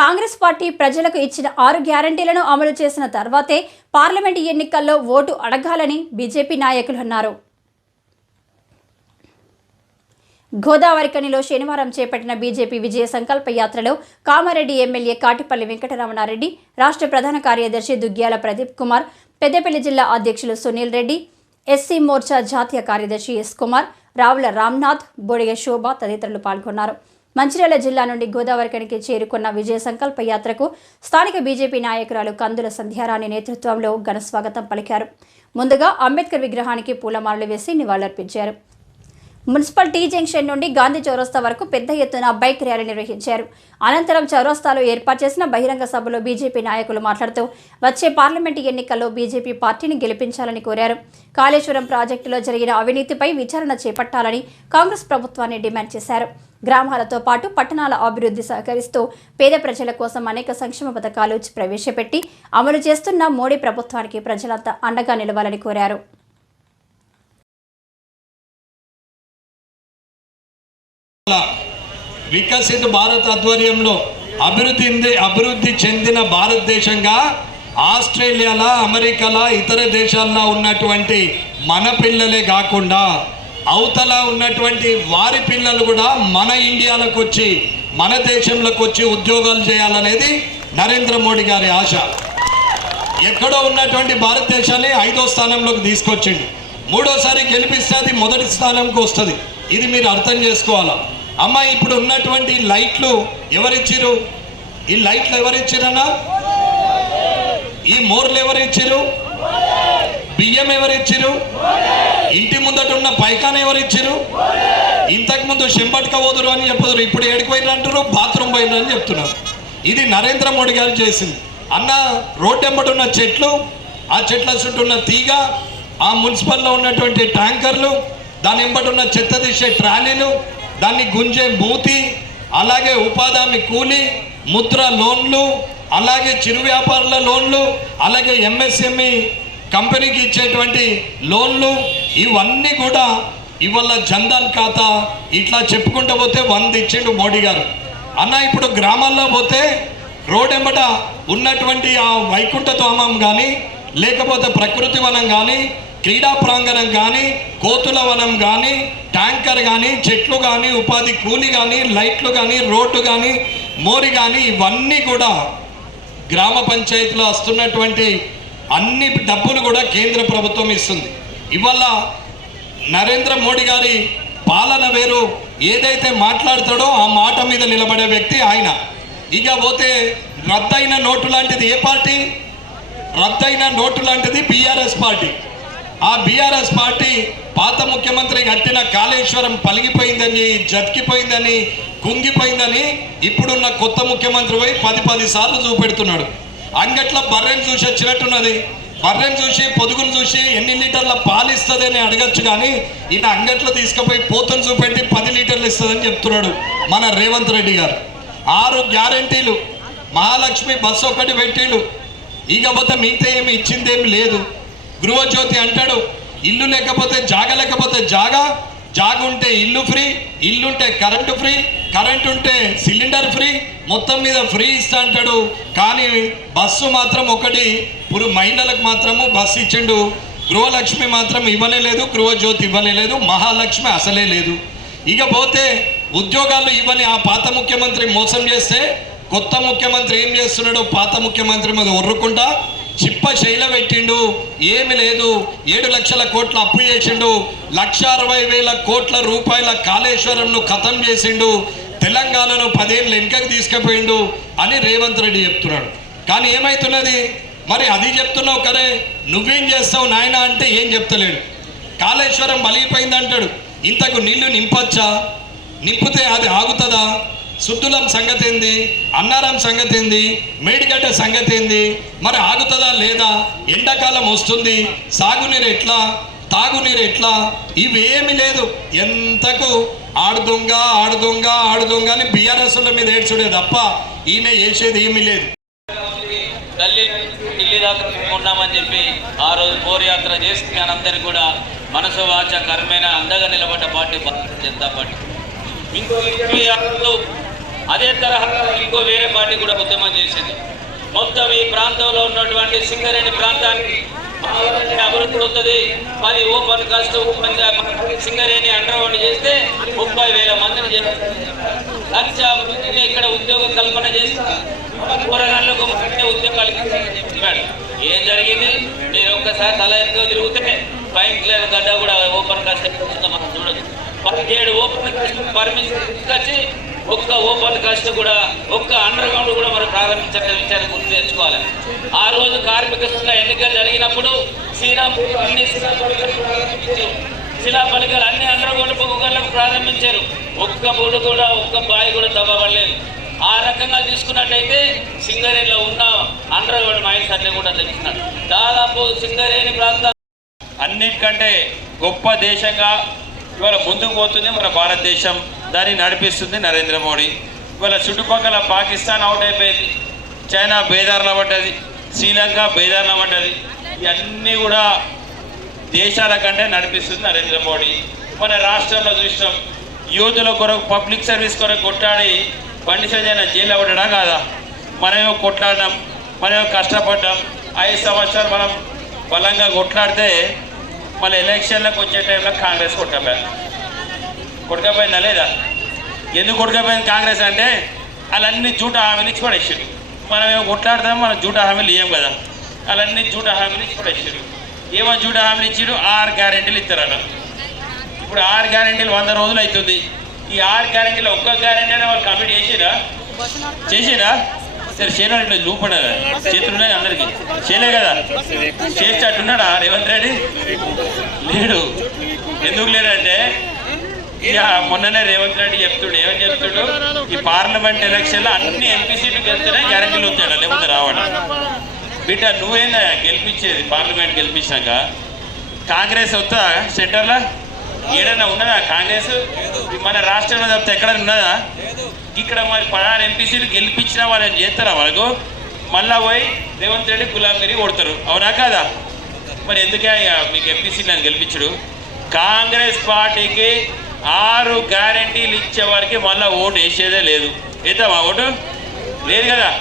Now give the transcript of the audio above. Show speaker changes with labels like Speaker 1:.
Speaker 1: Congress party ప్రజలకు ఇచ్చిన ఆరు గ్యారంటీలను అమలు చేసిన తర్వాతే పార్లమెంటు ఎన్నికల్లో ఓటు అడగాలని బీజేపీ నాయకులు అన్నారు. గోదావరికనిలో శనివారం చేపట్టిన బీజేపీ విజయ సంకల్ప యాత్రలో కామారెడ్డి ఎమ్మెల్యే కాటిపల్లి వెంకటరమణారెడ్డి రాష్ట్ర ప్రధాన కార్యదర్శి దుగ్గ్యాల ప్రదీప్ కుమార్ పెద్దపల్లి జిల్లా అధ్యక్షులు సునీల్ రెడ్డి ఎస్సీ మోర్చా జాతీయ కార్యదర్శి ఎస్ కుమార్ రావుల రామ్నాథ్ బొడిగ శోభ తదితరులు పాల్గొన్నారు. మంచిర్యాల జిల్లా నుండి గోదావరికనికి చేరుకున్న విజయ సంకల్ప యాత్రకు స్థానిక బీజేపీ నాయకురాలు కందుల సంధ్యారాణి నేతృత్వంలో ఘన స్వాగతం పలికారు. ముందుగా అంబేద్కర్ విగ్రహానికి పూలమాలలు వేసి నివాళులర్పించారు. మున్సిపల్ టీ జంక్షన్ నుండి గాంధీ చౌరస్తా వరకు పెద్ద ఎత్తున బైక్ ర్యాలీ నిర్వహించారు. అనంతరం చౌరస్తాలో ఏర్పాటు చేసిన బహిరంగ సభలో బీజేపీ నాయకులు మాట్లాడుతూ వచ్చే పార్లమెంటు ఎన్నికల్లో బీజేపీ పార్టీని గెలిపించాలని కోరారు. కాళేశ్వరం ప్రాజెక్టులో జరిగిన అవినీతిపై విచారణ చేపట్టాలని కాంగ్రెస్ ప్రభుత్వాన్ని డిమాండ్ చేశారు. గ్రామాలతో పాటు పట్టణాల అభివృద్ధి సహకరిస్తూ పేద ప్రజల కోసం అనేక సంక్షేమ పథకాలు ప్రవేశపెట్టి అమలు చేస్తున్న మోడీ ప్రభుత్వానికి ప్రజలంతా అండగా నిలవాలని కోరారు.
Speaker 2: వికసిత భారత్ ఆధ్వర్యంలో అభివృద్ధి అభివృద్ధి చెందిన భారతదేశంగా ఆస్ట్రేలియాలా అమెరికాలా ఇతర దేశాల్లో ఉన్నటువంటి మన పిల్లలే కాకుండా అవతల ఉన్నటువంటి వారి పిల్లలు కూడా మన ఇండియాలకు వచ్చి మన దేశంలోకి వచ్చి ఉద్యోగాలు చేయాలనేది నరేంద్ర మోడీ గారి ఆశ. ఎక్కడో ఉన్నటువంటి భారతదేశాన్ని ఐదో స్థానంలోకి తీసుకొచ్చిండు మూడోసారి గెలిపిస్తే అది మొదటి స్థానంకి వస్తుంది. ఇది మీరు అర్థం చేసుకోవాలా? అమ్మ ఇప్పుడు ఉన్నటువంటి లైట్లు ఎవరిచ్చారు ఈ లైట్లు ఎవరిచ్చిరన్నా ఈ మోర్లు ఎవరిచ్చారు బియ్యం ఎవరిచ్చారు ఇంటి ముందట ఉన్న పైకాన్ ఎవరిచ్చారు ఇంతకు ముందు చెంపట్క పోదురు అని చెప్పదురు ఇప్పుడు ఏడికి పోయిన అంటారు బాత్రూమ్ పోయిన అని చెప్తున్నారు. ఇది నరేంద్ర మోడీ గారు చేసింది. అన్న రోడ్డు వెంబడి ఉన్న చెట్లు ఆ చెట్ల చుట్టూ ఉన్న తీగ ఆ మున్సిపల్లో ఉన్నటువంటి ట్యాంకర్లు దాని వెంబడి ఉన్న చెత్త తీసే ట్రాలీలు దాన్ని గుంజే మూతి అలాగే ఉపాధి కూలి ముద్ర లోన్లు అలాగే చిరు వ్యాపారుల లోన్లు అలాగే ఎంఎస్ఎంఈ కంపెనీకి ఇచ్చేటువంటి లోన్లు ఇవన్నీ కూడా ఇవాళ జన్ధన్ ఖాతా ఇట్లా చెప్పుకుంటూ పోతే వంద ఇచ్చిండు మోడీ గారు. అన్న ఇప్పుడు గ్రామాల్లో పోతే రోడ్ ఎంబట ఉన్నటువంటి ఆ వైకుంఠ ధామం కానీ లేకపోతే ప్రకృతి వనం కానీ క్రీడా ప్రాంగణం కానీ కోతుల వనం కానీ ట్యాంకర్ కానీ చెట్లు కానీ ఉపాధి కూలి కానీ లైట్లు కానీ రోడ్డు కానీ మోరి కానీ ఇవన్నీ కూడా గ్రామ పంచాయతీలో వస్తున్నటువంటి అన్ని డబ్బులు కూడా కేంద్ర ప్రభుత్వం ఇస్తుంది. ఇవాళ నరేంద్ర మోడీ గారి పాలన వేరు. ఏదైతే మాట్లాడతాడో ఆ మాట మీద నిలబడే వ్యక్తి ఆయన. ఇక పోతే రద్దయిన నోటు లాంటిది ఏ పార్టీ? రద్దయిన నోటు లాంటిది బీఆర్ఎస్ పార్టీ. ఆ బీఆర్ఎస్ పార్టీ పాత ముఖ్యమంత్రి కట్టిన కాళేశ్వరం పలిగిపోయిందని జతికిపోయిందని కుంగిపోయిందని ఇప్పుడున్న కొత్త ముఖ్యమంత్రి పోయి పది పది సార్లు చూపెడుతున్నాడు. అంగట్ల బర్రెని చూసి వచ్చినట్టున్నది. బర్రెని చూసి పొదుగును చూసి ఎన్ని లీటర్ల పాలు ఇస్తుంది అని అడగచ్చు కానీ ఈయన అంగట్లో తీసుకుపోయి పోతుని చూపెట్టి పది లీటర్లు ఇస్తుందని చెప్తున్నాడు మన రేవంత్ రెడ్డి గారు. ఆరు గ్యారంటీలు. మహాలక్ష్మి బస్సు ఒకటి పెట్టిండు. ఇకపోతే మిగతా ఏమి ఇచ్చిందేమి లేదు. గృహజ్యోతి అంటాడు ఇల్లు లేకపోతే జాగ లేకపోతే జాగా జాగ ఉంటే ఇల్లు ఫ్రీ ఇల్లుంటే కరెంటు ఫ్రీ కరెంట్ ఉంటే సిలిండర్ ఫ్రీ మొత్తం మీద ఫ్రీ ఇస్తా అంటాడు. కానీ బస్సు మాత్రం ఒకటి ఇప్పుడు మహిళలకు మాత్రము బస్సు ఇచ్చిండు. గృహలక్ష్మి మాత్రం ఇవ్వనే లేదు గృహజ్యోతి ఇవ్వనే లేదు మహాలక్ష్మి అసలే లేదు. ఇక పోతే ఉద్యోగాలు ఇవ్వని ఆ పాత ముఖ్యమంత్రి మోసం చేస్తే కొత్త ముఖ్యమంత్రి ఏం చేస్తున్నాడు పాత ముఖ్యమంత్రి మీద ఒర్రుకుంటా చిప్ప శైల పెట్టిండు ఏమి లేదు. ఏడు లక్షల కోట్ల అప్పు చేసిండు. లక్ష అరవై వేల కోట్ల రూపాయల కాళేశ్వరంను ఖతం చేసిండు. తెలంగాణను పదేళ్ళు వెనుకకు తీసుకుపోయిండు అని రేవంత్ రెడ్డి చెప్తున్నాడు. కానీ ఏమైతున్నది? మరి అది చెప్తున్నావు కరే. నువ్వేం చేస్తావు నాయన అంటే ఏం చెప్తలేడు. కాళేశ్వరం బలిగిపోయింది అంటాడు ఇంతకు నీళ్ళు నింపచ్చా? నింపితే అది ఆగుతుందా? సుద్దులం సంగతి ఏంది అన్నారం సంగతి ఏంది మేడిగడ్డ సంగతి ఏంది మరి ఆగుతుందా లేదా? ఎండాకాలం వస్తుంది. సాగునీరు ఎట్లా? తాగునీరు ఎట్లా? ఇవేమి లేదు. ఎంతకు? ఆడుదొంగ ఆడుదొంగ ఆడుదొంగ అని బీఆర్ఎస్ల మీద ఏడ్చుడే తప్ప ఈయన చేసేది ఏమీ లేదు.
Speaker 3: తల్లి ఢిల్లీ దాకా ఉన్నామని చెప్పి ఆ రోజు పోరయాత్ర చేసి మనందరికీ కూడా మనసు వాచ కర్మైన అందగా నిలబడ్డ పార్టీ భారతీయ జనతా పార్టీ. ఇంకో అదే తరహా ఇంకో వేరే పార్టీ కూడా ఉద్యమం చేసింది. మొత్తం ఈ ప్రాంతంలో ఉన్నటువంటి సింగరేణి ప్రాంతానికి అభివృద్ధి అవుతుంది మరి open cast open Singareni underground చేస్తే ముప్పై వేల మందిని లక్ష మందిని ఇక్కడ ఉద్యోగ కల్పన చేస్తే కూరగాయలకు మరిన్ని ఉద్యోగాలు ఇవ్వాలి. ఏం జరిగింది? మీరు ఒక్కసారి తల ఎత్తుగా తిరిగితే పైంట్ లేని గడ్డ కూడా ఓపెన్ కాస్ట్ మనం చూడదు పదిహేడు ఓపెన్ కాస్ట్ పర్మిషన్ తీసుకొచ్చి ఒక్క ఓపెన్ కాస్ట్ కూడా ఒక్క అండర్ గ్రౌండ్ కూడా మనం ప్రారంభించిన విషయాన్ని గుర్తు తెచ్చుకోవాలి. ఆ రోజు కార్మిక సంఘ ఎన్నికలు జరిగినప్పుడు శ్రీరామ్ అన్ని శిలా పలికలు అన్ని అండర్ గ్రౌండ్ పొగలకు ప్రారంభించారు. ఒక్క బోర్డు కూడా ఒక్క బావి కూడా తవ్వబడలేదు ఆ రకంగా తీసుకున్నట్టయితే సింగరేణిలో ఉన్న అండర్ గ్రౌండ్ మైన్స్ అన్ని కూడా తెచ్చుకున్నారు దాదాపు సింగరేణి ప్రాంతాలు
Speaker 4: అన్నిటికంటే గొప్ప దేశంగా ఇవాళ ముందుకు పోతుంది మన భారతదేశం. దాన్ని నడిపిస్తుంది నరేంద్ర మోడీ. ఇవాళ చుట్టుపక్కల పాకిస్తాన్ అవుట్ అయిపోయింది. చైనా బేదారుల పడ్డది. శ్రీలంక బేదారుల పడ్డది. ఇవన్నీ కూడా దేశాల కంటే నడిపిస్తుంది నరేంద్ర మోడీ. మన రాష్ట్రంలో చూసినాం. యూతుల కొరకు పబ్లిక్ సర్వీస్ కొరకు కొట్లాడి బండి సంజయ్ జైల్లో పడ్డా కాదా? మనమేమో కొట్లాడినాం. మనమేమో కష్టపడ్డాం. ఐదు సంవత్సరాలు మనం బలంగా కొట్లాడితే మళ్ళీ ఎలక్షన్లకు వచ్చే టైంలో కాంగ్రెస్ కొట్టాం కొడుకపోయిందా లేదా? ఎందుకు కొడుకపోయింది కాంగ్రెస్ అంటే వాళ్ళన్నీ జూట హామీలు ఇచ్చి పడేసాడు మనం ఏమో కొట్లాడతాం మనం జూట హామీలు ఇవ్వం కదా. వాళ్ళన్నీ జూట హామీలు ఇచ్చి పడేసాడు ఏమో జూట హామీలు ఇచ్చారు ఆరు గ్యారెంటీలు ఇస్తారట ఇప్పుడు ఆరు గ్యారెంటీలు వంద రోజులు అవుతుంది ఈ ఆరు గ్యారెంటీలు ఒక్క గ్యారెంటీ అయినా వాళ్ళు కంప్లీట్ చేసిరా చేసిరా సరే చేయడం ఇట్లా చూపడా చేతులున్నాయి అందరికి. చేయలే కదా. చేసేటట్టున్నాడా రేవంత్ రెడ్డి? లేడు. ఎందుకు లేడంటే ఇక మొన్ననే రేవంత్ రెడ్డి చెప్తుడు. ఏమని చెప్తుడు? ఈ పార్లమెంట్ ఎలక్షన్లో అన్ని ఎంపీ సీట్లు గెలిస్తేనే గ్యారెంటీలు వచ్చాడు లేకపోతే రావడం. బిడ్డ నువ్వేనా గెలిపించేది? పార్లమెంట్ గెలిపించాక కాంగ్రెస్ వస్తా సెంటర్లో? ఏడైనా ఉన్నదా కాంగ్రెస్? మన రాష్ట్రంలో తప్పితే ఎక్కడైనా ఉన్నదా? ఇక్కడ మరి పదహారు ఎంపీసీలు గెలిపించిన వాళ్ళని చేస్తారా వాళ్ళకు మళ్ళా పోయి రేవంత్ రెడ్డి గులాంగిరి కొడతారు. అవునా కాదా? మరి ఎందుకే మీకు ఎంపీసీలు అని గెలిపించడు? కాంగ్రెస్ పార్టీకి ఆరు గ్యారంటీలు ఇచ్చే వారికి మళ్ళీ ఓటు వేసేదే లేదు. వేద్దామా ఓటు? లేదు కదా?